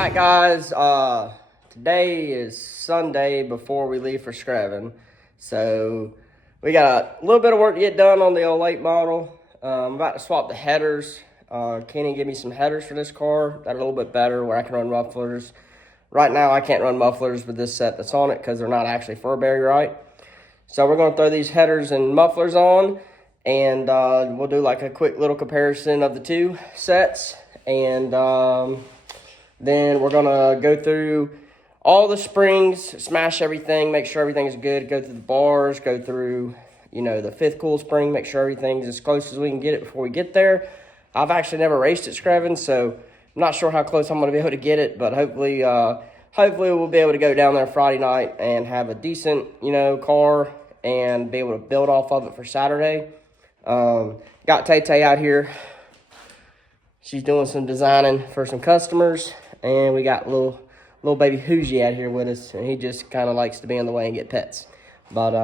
Alright guys, today is Sunday before we leave for Screven. So we got a little bit of work to get done on the old late model. I'm about to swap the headers. Kenny gave me some headers for this car that are a little bit better where I can run mufflers. Right now I can't run mufflers with this set that's on it because they're not actually fur-berry right. So we're going to throw these headers and mufflers on, and we'll do like a quick little comparison of the two sets. And then we're gonna go through all the springs, smash everything, make sure everything's good, go through the bars, go through, you know, the fifth cool spring, make sure everything's as close as we can get it before we get there. I've actually never raced at Screven, so I'm not sure how close I'm gonna be able to get it, but hopefully we'll be able to go down there Friday night and have a decent, you know, car and be able to build off of it for Saturday. Got Tay-Tay out here. She's doing some designing for some customers. And we got little baby Hoogie out here with us, and he just kind of likes to be in the way and get pets. But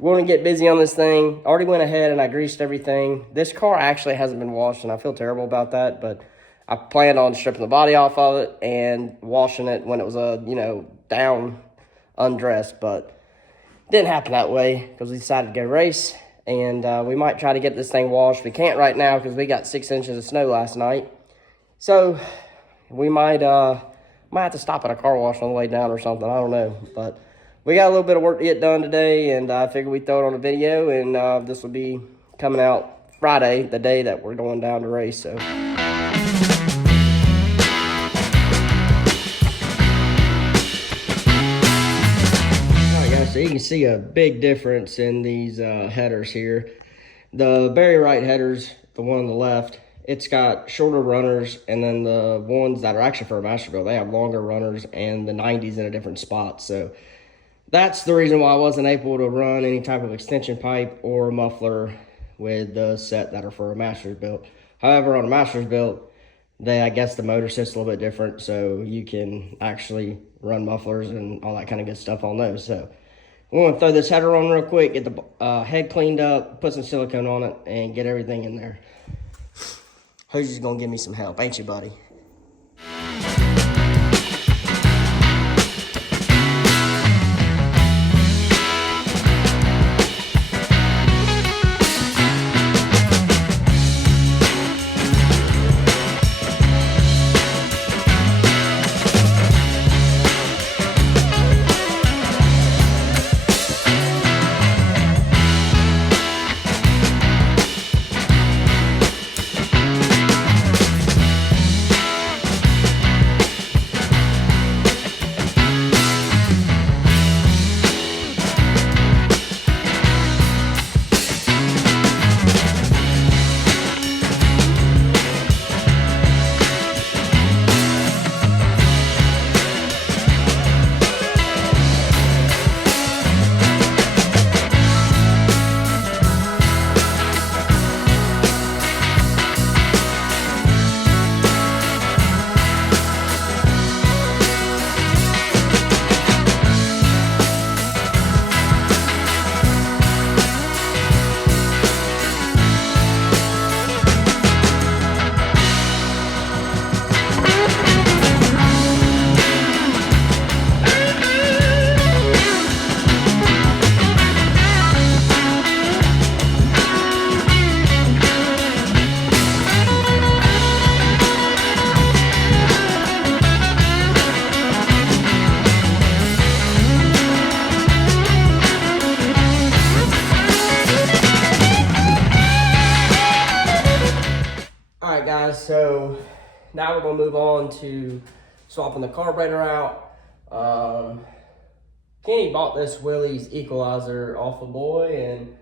we're going to get busy on this thing. Already went ahead and I greased everything. This car actually hasn't been washed, and I feel terrible about that, but I planned on stripping the body off of it and washing it when it was, you know, down, undressed, but it didn't happen that way because we decided to go race, and we might try to get this thing washed. We can't right now because we got 6 inches of snow last night. So we might have to stop at a car wash on the way down or something. I don't know. But we got a little bit of work to get done today, and I figured we'd throw it on a video, and this will be coming out Friday, the day that we're going down to race. So. All right, guys, so you can see a big difference in these headers here. The Berry Right headers, the one on the left, it's got shorter runners, and then the ones that are actually for a Masterville, they have longer runners and the 90s in a different spot. So that's the reason why I wasn't able to run any type of extension pipe or muffler with the set that are for a Masters built. However, on a Masters built, I guess the motor sits a little bit different, so you can actually run mufflers and all that kind of good stuff on those. So we're going to throw this header on real quick, get the head cleaned up, put some silicone on it, and get everything in there. Who's gonna give me some help, ain't you, buddy? So now we're going to move on to swapping the carburetor out. Kenny bought this Willys equalizer off of Boy, and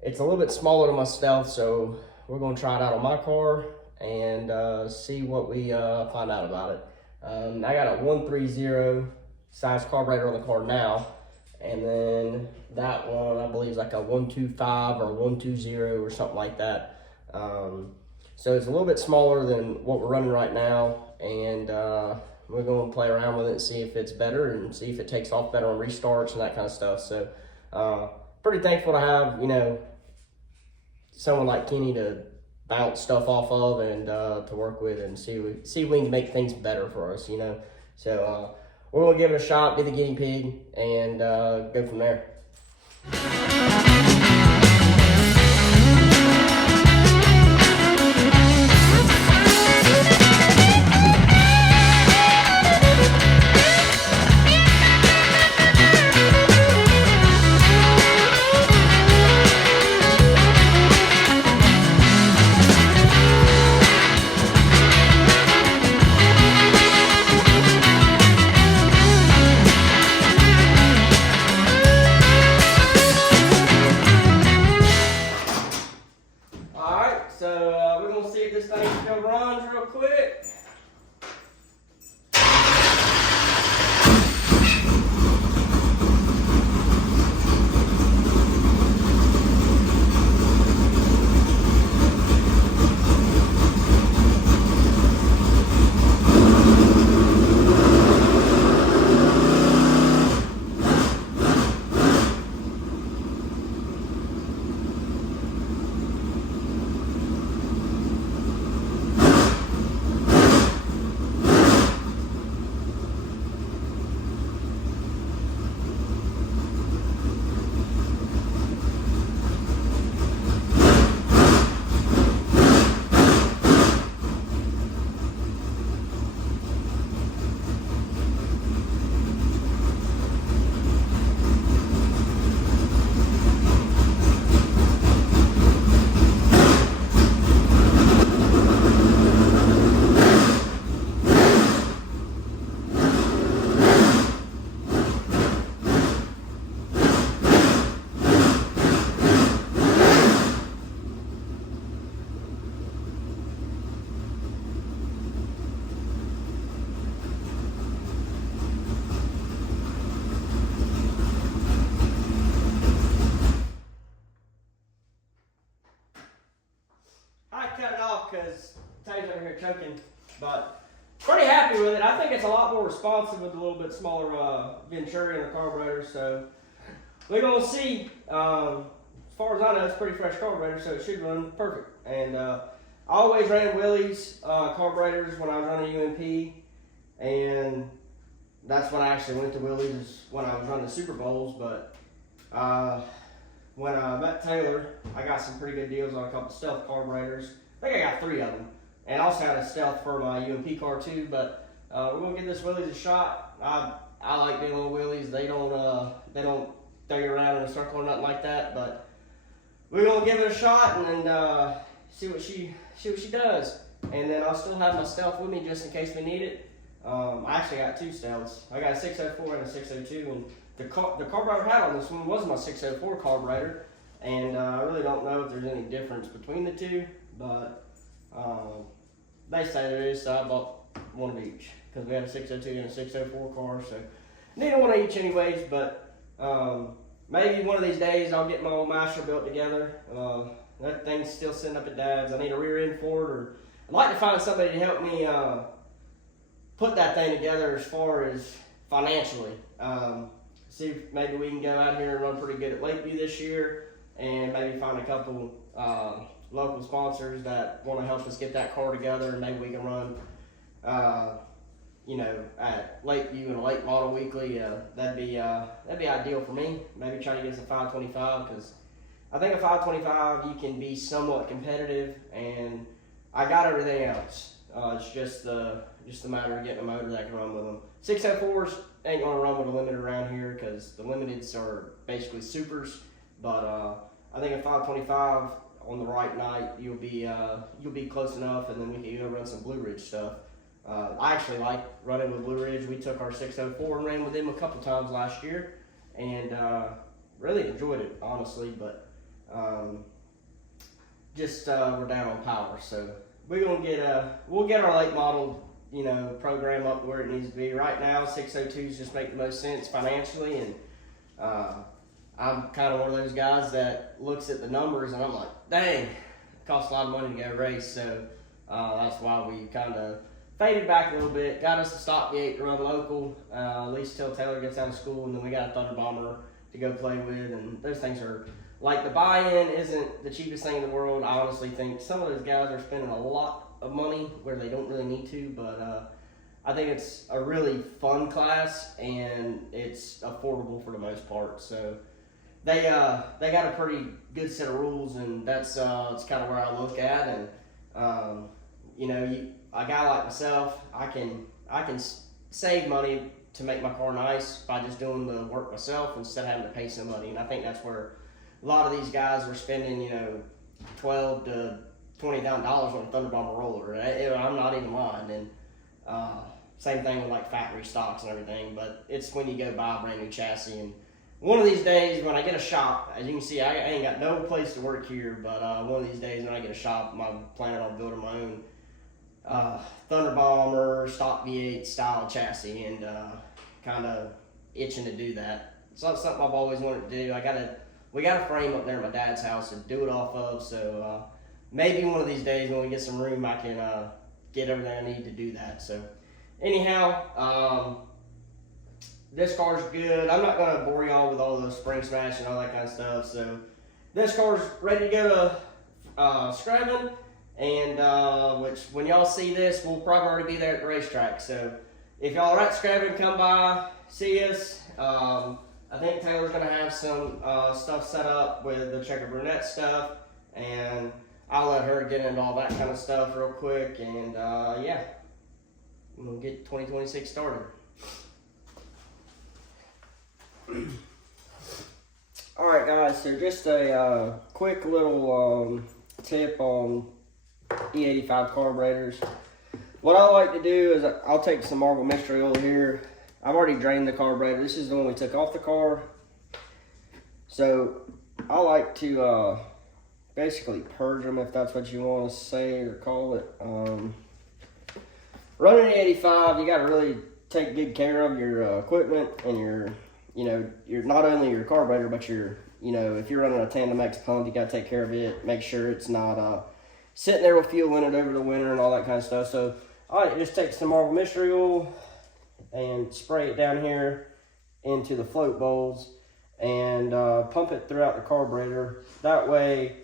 it's a little bit smaller than my Stealth, so we're going to try it out on my car and see what we find out about it. I got a 130 size carburetor on the car now, and then that one I believe is like a 125 or 120 or something like that. So it's a little bit smaller than what we're running right now, and we're going to play around with it and see if it's better and see if it takes off better on restarts and that kind of stuff. So pretty thankful to have, you know, someone like Kenny to bounce stuff off of and to work with and see if we can make things better for us, you know. So we're gonna give it a shot, be the guinea pig, and go from there. So we're gonna see if this thing still runs real quick. Cut it off because Taylor's over here choking, but pretty happy with it. I think it's a lot more responsive with a little bit smaller Venturi and the carburetor, so we're going to see. As far as I know, it's a pretty fresh carburetor, so it should run perfect. And I always ran Willys carburetors when I was running UMP, and that's when I actually went to Willys, when I was running the Super Bowls. But when I met Taylor, I got some pretty good deals on a couple stealth carburetors. I think I got 3 of them, and I also had a stealth for my UMP car too. But we're gonna give this Willys a shot. I like dealing with Willys. They don't throw you around in a circle or nothing like that. But we're gonna give it a shot and then see what she does. And then I'll still have my stealth with me just in case we need it. I actually got 2 stealths. I got a 604 and a 602, and the carburetor I had on this one was my 604 carburetor. And I really don't know if there's any difference between the two, but they say there is, so I bought one of each because we had a 602 and a 604 car, so neither one of each anyways. But maybe one of these days I'll get my old master built together. That thing's still sitting up at Dad's. I need a rear end for it, or I'd like to find somebody to help me put that thing together as far as financially. See if maybe we can go out here and run pretty good at Lakeview this year, and maybe find a couple local sponsors that want to help us get that car together, and maybe we can run, at Lakeview in a late model weekly. That'd be ideal for me. Maybe try to get us a 525, because I think a 525 you can be somewhat competitive, and I got everything else. It's just the matter of getting a motor that can run with them. 604s ain't gonna run with a limited around here because the limiteds are basically supers. But I think a 525 on the right night you'll be close enough, and then we can even run some Blue Ridge stuff. I actually like running with Blue Ridge. We took our 604 and ran with them a couple times last year, and really enjoyed it, honestly. But we're down on power, so we're gonna we'll get our late model program up where it needs to be. Right now 602s just make the most sense financially, and I'm kind of one of those guys that looks at the numbers and I'm like, dang, it costs a lot of money to go race. So that's why we kind of faded back a little bit. Got us a stock gate to run local, at least till Taylor gets out of school, and then we got a Thunder Bomber to go play with, and those things are like the buy-in isn't the cheapest thing in the world. I honestly think some of those guys are spending a lot of money where they don't really need to, but I think it's a really fun class and it's affordable for the most part. So they got a pretty good set of rules, and that's kind of where I look at. And you know, a guy like myself, I can save money to make my car nice by just doing the work myself instead of having to pay somebody. And I think that's where a lot of these guys are spending, you know, $12,000 to $20,000 on a Thunder Bomber roller. I'm not even lying. And same thing with like factory stocks and everything. But it's when you go buy a brand new chassis. And one of these days when I get a shop, as you can see, I ain't got no place to work here. But one of these days when I get a shop, I'm planning on building my own Thunder Bomber stock V8 style chassis, and kind of itching to do that. It's not something I've always wanted to do. We got a frame up there at my dad's house to do it off of, so maybe one of these days when we get some room, I can get everything I need to do that. So anyhow, this car's good. I'm not going to bore y'all with all the spring smash and all that kind of stuff. So this car's ready to go to Screven, and which when y'all see this, we'll probably already be there at the racetrack. So if y'all are at Screven, come by, see us. I think Taylor's going to have some stuff set up with the Checkered Brunette stuff, and I'll let her get into all that kind of stuff real quick, and yeah, we'll get 2026 started. Alright guys, so just a quick little tip on E85 carburetors. What I like to do is I'll take some Marble Mystery Oil here. I've already drained the carburetor. This is the one we took off the car. So I like to basically purge them, if that's what you want to say or call it. Running E85, you got to really take good care of your equipment and your not only your carburetor, but your, if you're running a Tandem X pump, you got to take care of it. Make sure it's not sitting there with fuel in it over the winter and all that kind of stuff. So I like to just take some Marble Mystery Oil and spray it down here into the float bowls and pump it throughout the carburetor. That way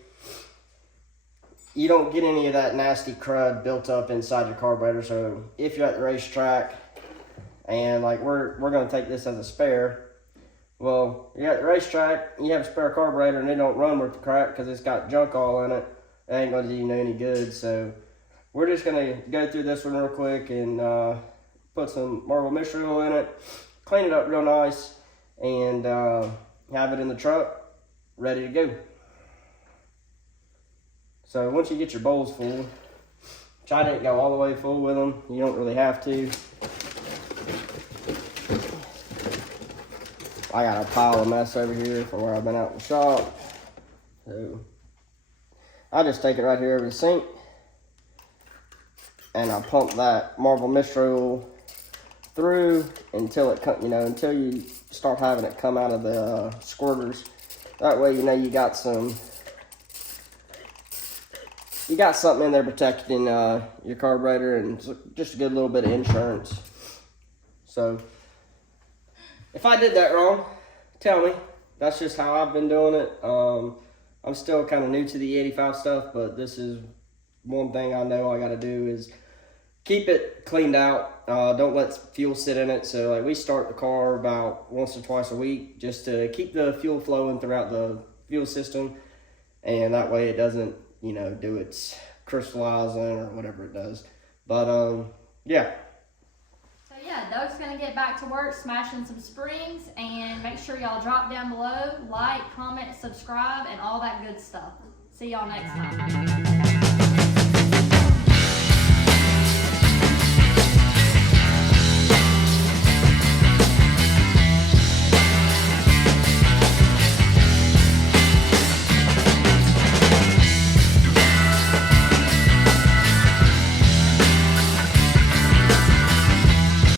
you don't get any of that nasty crud built up inside your carburetor. So if you're at the racetrack and like we're going to take this as a spare, well, you're at the racetrack, you have a spare carburetor and it don't run worth the crap because it's got junk all in it. It ain't going to do you any good. So we're just going to go through this one real quick and put some Marble Mystery Oil in it, clean it up real nice, and have it in the truck ready to go. So once you get your bowls full, which I didn't go all the way full with them, you don't really have to. I got a pile of mess over here from where I've been out in the shop. So I just take it right here over the sink and I pump that Marble Mystery Oil through until it until you start having it come out of the squirters. That way you got something in there protecting your carburetor, and just a good little bit of insurance. So if I did that wrong, tell me. That's just how I've been doing it. I'm still kind of new to the 85 stuff, but this is one thing I know I got to do is keep it cleaned out. Don't let fuel sit in it. So like we start the car about once or twice a week just to keep the fuel flowing throughout the fuel system, and that way it doesn't do its crystallizing or whatever it does. But yeah. So yeah, Doug's gonna get back to work smashing some springs, and make sure y'all drop down below, like, comment, subscribe, and all that good stuff. See y'all next time.